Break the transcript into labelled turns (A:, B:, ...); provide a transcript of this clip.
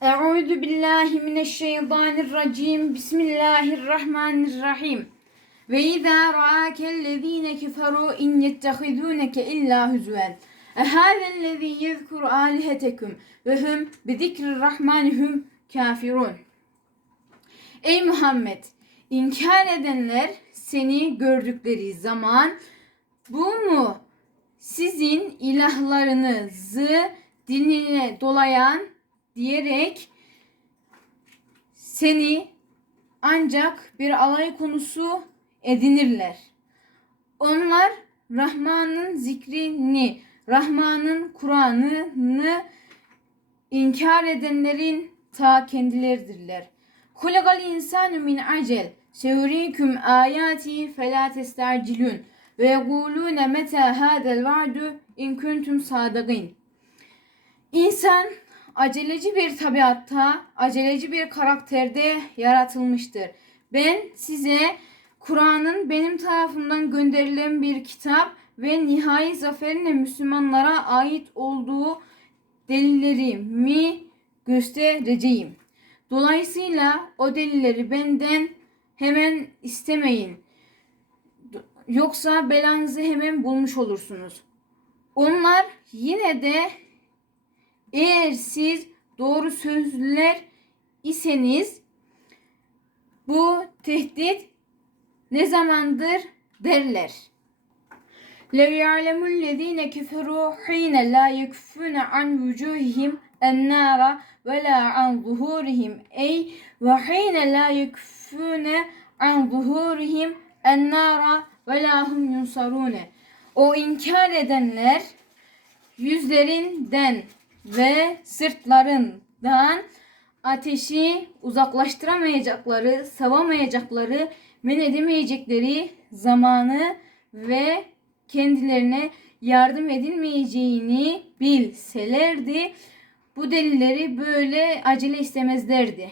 A: Euzu billahi mineşşeytanirracim. Bismillahirrahmanirrahim. Ve izâ ra'âkellezîne keferû in yettehidûneke illâ hüzven. Ehâzellezî yezkuru âliheteküm ve hum bi zikrirrahmanihum kafirun. Ey Muhammed! inkar edenler seni gördükleri zaman bu mu sizin ilahlarınızı dinine dolayan diyerek seni ancak bir alay konusu edinirler. Onlar Rahman'ın zikrini, Rahman'ın Kur'an'ını inkar edenlerin ta kendileridirler. Kulegal insanu min acel seurikum ayati fela testacilun ve yegulune meta hadel va'du in kuntum sadıgin. İnsan aceleci bir tabiatta, aceleci bir karakterde yaratılmıştır. Ben size Kur'an'ın benim tarafımdan gönderilen bir kitap ve nihai zaferinle Müslümanlara ait olduğu delillerimi göstereceğim. Dolayısıyla o delilleri benden hemen istemeyin. Yoksa belanızı hemen bulmuş olursunuz. Onlar yine de eğer siz doğru sözlüler iseniz bu tehdit ne zamandır derler. لَوْ يَعْلَمُ الَّذ۪ينَ كَفَرُوا حِينَ لَا يَكْفُونَ عَنْ وُجُوهِهِمْ النَّارَ وَلَا عَنْ ظُهُورِهِمْ اَيْ وَحِينَ لَا يَكْفُونَ عَنْ ظُهُورِهِمْ النَّارَ وَلَا هُمْ يُنْصَرُونَ O inkar edenler yüzlerinden ve sırtlarından ateşi uzaklaştıramayacakları, savamayacakları, men edemeyecekleri zamanı ve kendilerine yardım edilmeyeceğini bilselerdi bu delilleri böyle acele istemezlerdi.